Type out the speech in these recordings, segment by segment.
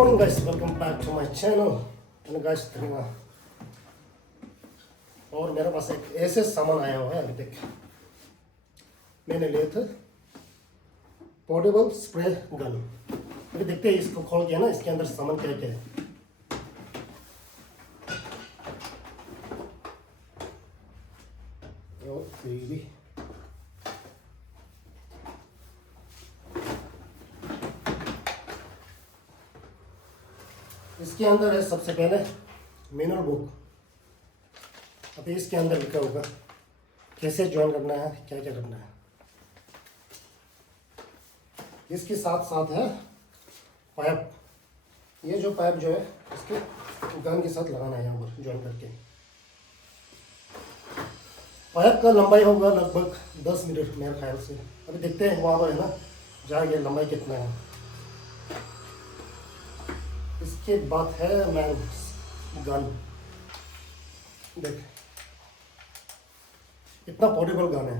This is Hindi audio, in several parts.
morning guys, welcome back to my channel. And guys देखना और मेरे पास एक ऐसे सामान आया हुआ है अभी तक मैंने लिए थे पोर्टेबल स्प्रे गन। अभी देखते हैं इसको खोल के ना इसके अंदर सामान क्या क्या है। बेबी इसके अंदर है सबसे पहले मैनुअल बुक। अभी इसके अंदर लिखा होगा कैसे ज्वाइन करना है, क्या क्या करना है। इसके साथ साथ है पाइप। ये जो पाइप जो है इसके गन के साथ लगाना है यहाँ पर ज्वाइन करके। पाइप का लंबाई होगा लगभग 10 मीटर मेरे ख्याल से। अभी देखते हैं वहाँ पर है ना जाके लंबाई कितना है। इसके बाद है मैन गन। देख इतना पोर्टेबल गन है।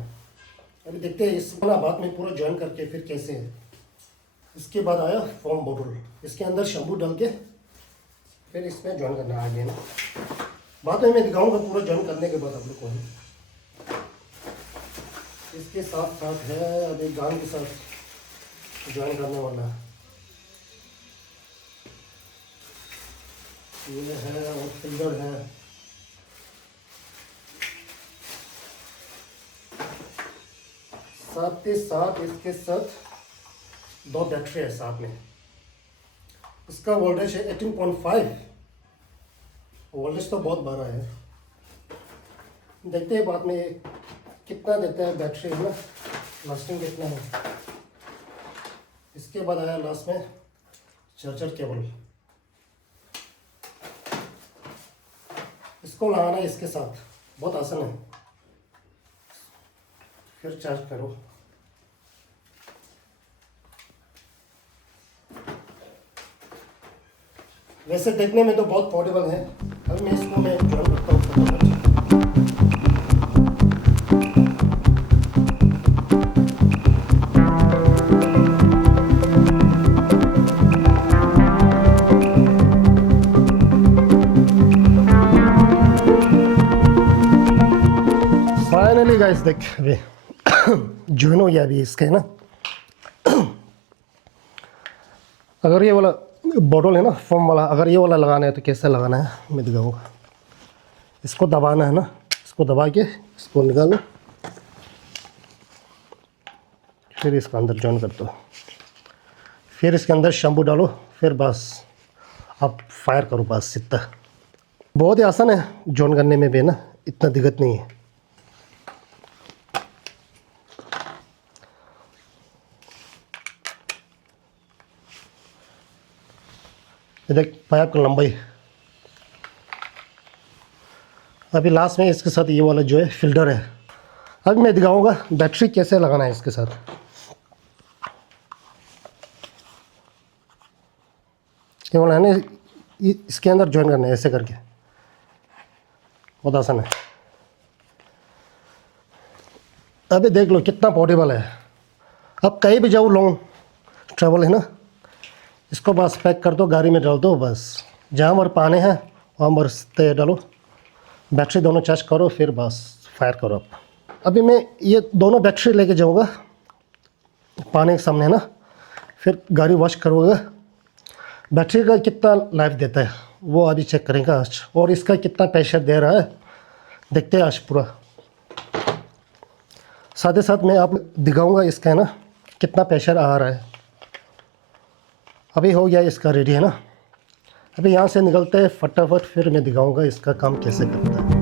अभी देखते हैं इस बाद में पूरा ज्वाइन करके फिर कैसे है। इसके बाद आया फोम बोतल। इसके अंदर शैम्पू डाल के फिर इसमें ज्वाइन करना है आगे ना। बाद में मैं दिखाऊंगा पूरा ज्वाइन करने के बाद आप लोग को। इसके साथ साथ है अभी गन के साथ ज्वाइन करने वाला है। ये है और फिंगर है। साथ ही साथ इसके साथ 2 बैटरी है साथ में। इसका वोल्टेज है 18.5। वोल्टेज तो बहुत बड़ा है। देखते हैं बाद में कितना देता है बैटरी है ना, लास्टिंग कितना है। इसके बाद आया लास्ट में चार्जर केबल। इसको लगाना है इसके साथ, बहुत आसान है। फिर चार्ज करो। वैसे देखने में तो बहुत पोर्टेबल है। अभी मैं इसको मैं ज्वाइन करता हूँ। फाइनली गाइस देख अभी ज्वाइन हो गया अभी इसका है ना। अगर ये वाला बॉटल है ना फोम वाला, अगर ये वाला लगाना है तो कैसे लगाना है मैं दिखाऊंगा। इसको दबाना है ना, इसको दबा के इसको निकालो, फिर इसका अंदर ज्वाइन कर दो। फिर इसके अंदर शैम्पू डालो, फिर बस आप फायर करो बस सीधा। बहुत ही आसान है ज्वाइन करने में भी ना, इतना दिक्कत नहीं है। देख पाइप का लंबाई। अभी लास्ट में इसके साथ ये वाला जो है फिल्टर है। अभी मैं दिखाऊंगा बैटरी कैसे लगाना है इसके साथ। ये वाला है ना, इसके अंदर ज्वाइन करना है ऐसे करके, बहुत आसान है। अभी देख लो कितना पोर्टेबल है। अब कहीं भी जाओ लॉन्ग ट्रैवल है ना, इसको बस पैक कर दो, गाड़ी में डाल दो। बस जहाँ पर पानी है वहाँ पर तेल डालो, बैटरी दोनों चार्ज करो, फिर बस फायर करो। अभी मैं ये दोनों बैटरी लेके जाऊँगा पानी के सामने है ना, फिर गाड़ी वॉश करूँगा। बैटरी का कितना लाइफ देता है वो अभी चेक करेंगे आज, और इसका कितना प्रेशर दे रहा है देखते हैं आज पूरा। साथ ही साथ मैं आप दिखाऊँगा इसका है ना कितना प्रेशर आ रहा है। अभी हो गया इसका रेडी है ना। अभी यहाँ से निकलते हैं फटाफट, फिर मैं दिखाऊंगा इसका काम कैसे करता है।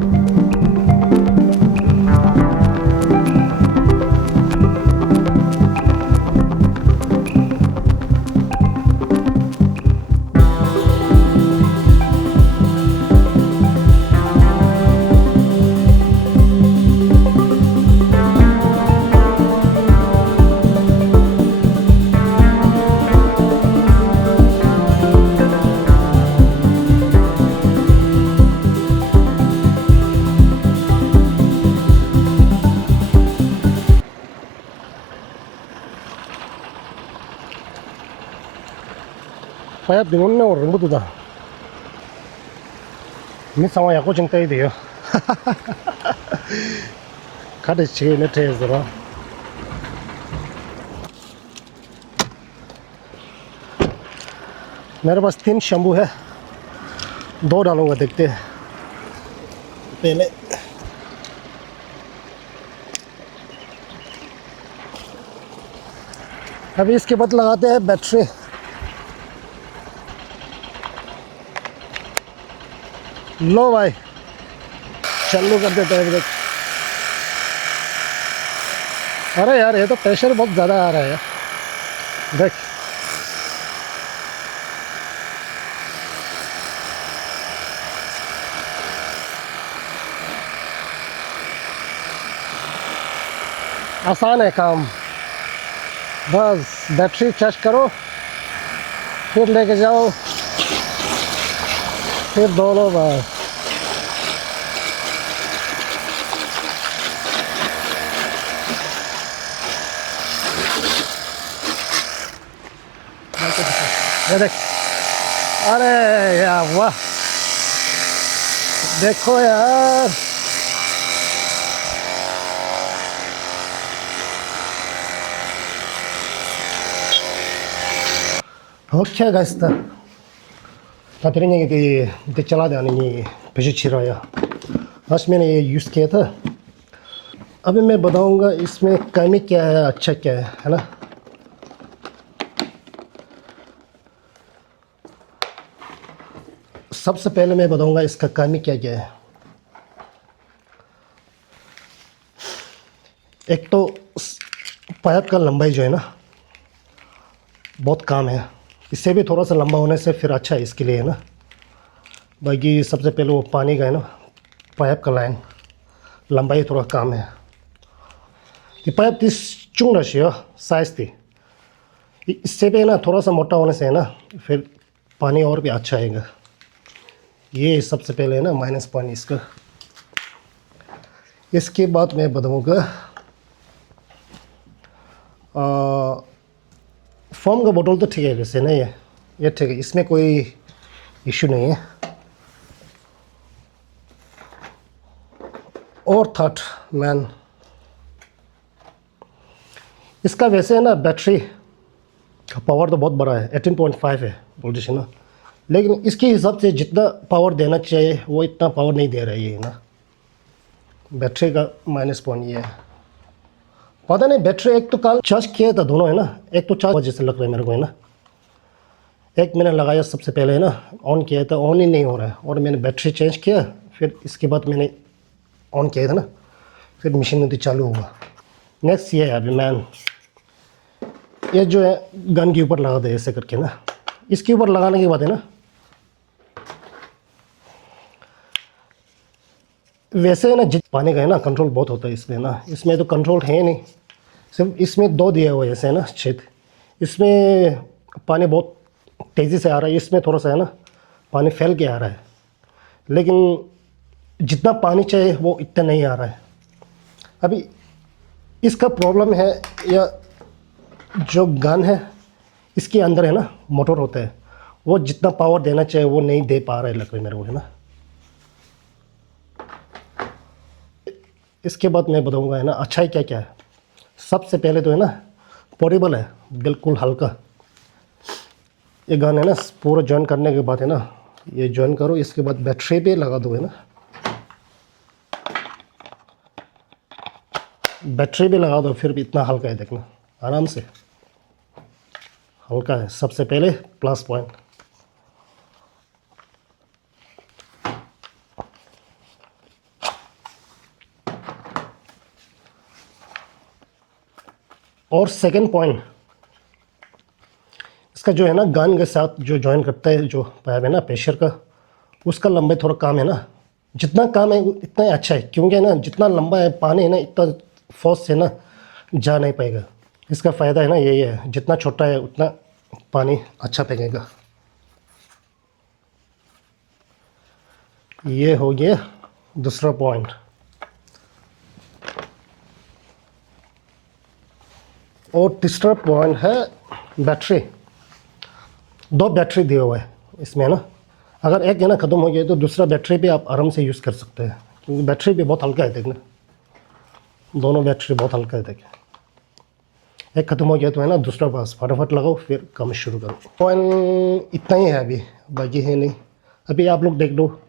payap dingon na orin mo da. Minsan wa yako chingtay diyo. Kada chiye ne te zara. मेरे पास 3 शैम्पू है, 2 डालूंगा, देखते हैं। पहले अभी इसके बाद लगाते हैं बैटरी। लो भाई, चालू कर देते हैं। अरे यार, ये तो प्रेशर बहुत ज़्यादा आ रहा है। देख, आसान है काम। बस बैटरी चार्ज करो, फिर लेके जाओ, फिर धो लो बस। ये देख, अरे यार वाह, देखो यार, 오케이 가이스다. 다 들은 얘기 그 चला देने ये पेश छिराया। आज मैंने ये यूज़ किया था। अभी मैं बताऊंगा इसमें कमी क्या है, अच्छा क्या है ना। सबसे पहले मैं बताऊंगा इसका कमी क्या क्या है। एक तो पाइप का लंबाई जो है ना, बहुत कम है। इससे भी थोड़ा सा लंबा होने से फिर अच्छा है इसके लिए, है ना। बाकी सबसे पहले वो पानी का है ना, पाइप का लाइन लंबाई थोड़ा कम है। ये पाइप तीस चुंग रही है साइज थी, इससे भी है ना थोड़ा सा मोटा होने से है ना फिर पानी और भी अच्छा आएगा। ये सबसे पहले है ना माइनस पॉइंट इसका। इसके बाद मैं बताऊँगा फोम का बोतल तो ठीक है वैसे ना, ये ठीक है, इसमें कोई इशू नहीं है। और थर्ड मैन, इसका वैसे है ना बैटरी का पावर तो बहुत बड़ा है, 18.5 है वोल्टेज है ना, लेकिन इसके हिसाब से जितना पावर देना चाहिए वो इतना पावर नहीं दे रहा है ये ना। बैटरी का माइनस पॉइंट ये है। पता नहीं, बैटरी एक तो कल चार्ज किया था दोनों है ना, एक तो चार्ज जैसे लग रहा है मेरे को है ना। एक मैंने लगाया सबसे पहले है ना, ऑन किया था, ऑन ही नहीं हो रहा है। और मैंने बैटरी चेंज किया, फिर इसके बाद मैंने ऑन किया था ना, फिर मशीन में तो चालू हुआ। नेक्स्ट ये है अभी मैन, ये जो है गन के ऊपर लगा दे ऐसे करके ना। इसके ऊपर लगाने के बाद है ना, वैसे है ना जित पानी का है ना कंट्रोल बहुत होता है इसमें ना। इसमें तो कंट्रोल है नहीं, सिर्फ इसमें 2 दिया हुआ है ऐसे है ना छेद। इसमें पानी बहुत तेज़ी से आ रहा है, इसमें थोड़ा सा है ना पानी फैल के आ रहा है, लेकिन जितना पानी चाहिए वो इतना नहीं आ रहा है। अभी इसका प्रॉब्लम है, या जो गन है इसके अंदर है ना मोटर होता है, वो जितना पावर देना चाहिए वो नहीं दे पा रहा है लग रहा है मेरे को है ना। इसके बाद मैं बताऊंगा है ना अच्छाई क्या क्या है। सबसे पहले तो है ना पोर्टेबल है, बिल्कुल हल्का। ये गन है ना पूरा जॉइन करने के बाद है ना, ये जॉइन करो, इसके बाद बैटरी पे लगा दो है ना, बैटरी भी लगा दो, फिर भी इतना हल्का है देखना, आराम से हल्का है। सबसे पहले प्लस पॉइंट। और सेकंड पॉइंट, इसका जो है ना गन के साथ जो जॉइन करता है जो पाइप है ना प्रेशर का, उसका लंबाई थोड़ा कम है ना। जितना कम है इतना ही अच्छा है, क्योंकि है ना जितना लंबा है पानी है ना इतना फोर्स से ना जा नहीं पाएगा। इसका फ़ायदा है ना यही है, जितना छोटा है उतना पानी अच्छा फेंकेगा। ये हो गया दूसरा पॉइंट। और तीसरा पॉइंट है बैटरी। 2 बैटरी दिया हुआ है इसमें ना। अगर एक है ना ख़त्म हो गया तो दूसरा बैटरी भी आप आराम से यूज़ कर सकते हैं, क्योंकि बैटरी भी बहुत हल्का है। देखना, दोनों बैटरी बहुत हल्का है। देखिए, एक ख़त्म हो गया तो है ना दूसरा बस फटाफट लगाओ, फिर काम शुरू करो। पॉइंट इतना ही है अभी, बाकी है नहीं। अभी आप लोग देख लो,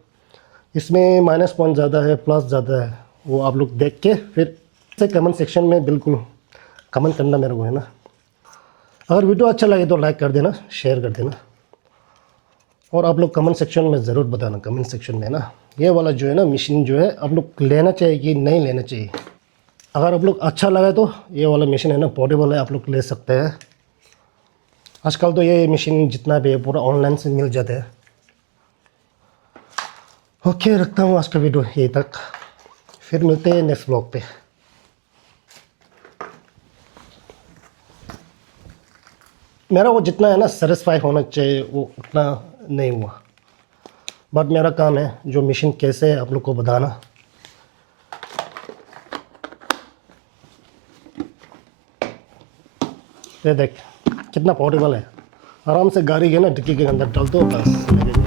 इसमें माइनस पॉइंट ज़्यादा है, प्लस ज़्यादा है, वो आप लोग देख के फिर से कमेंट सेक्शन में बिल्कुल कमेंट करना मेरे को, है ना। अगर वीडियो अच्छा लगे तो लाइक कर देना, शेयर कर देना, और आप लोग कमेंट सेक्शन में ज़रूर बताना, कमेंट सेक्शन में ना ये वाला जो है ना मशीन जो है आप लोग लेना चाहिए कि नहीं लेना चाहिए। अगर आप लोग अच्छा लगा तो ये वाला मशीन है ना पोर्टेबल है, आप लोग ले सकते हैं। आजकल तो ये मशीन जितना भी है पूरा ऑनलाइन से मिल जाता है। ओके, रखता हूँ आज का वीडियो यहीं तक, फिर मिलते हैं नेक्स्ट ब्लॉग पे। मेरा वो जितना है ना सेटिस्फाई होना चाहिए वो उतना नहीं हुआ, बट मेरा काम है जो मशीन कैसे है आप लोग को बताना। ये देख कितना पोर्टेबल है, आराम से गाड़ी के ना डिक्की के अंदर डाल दो बस।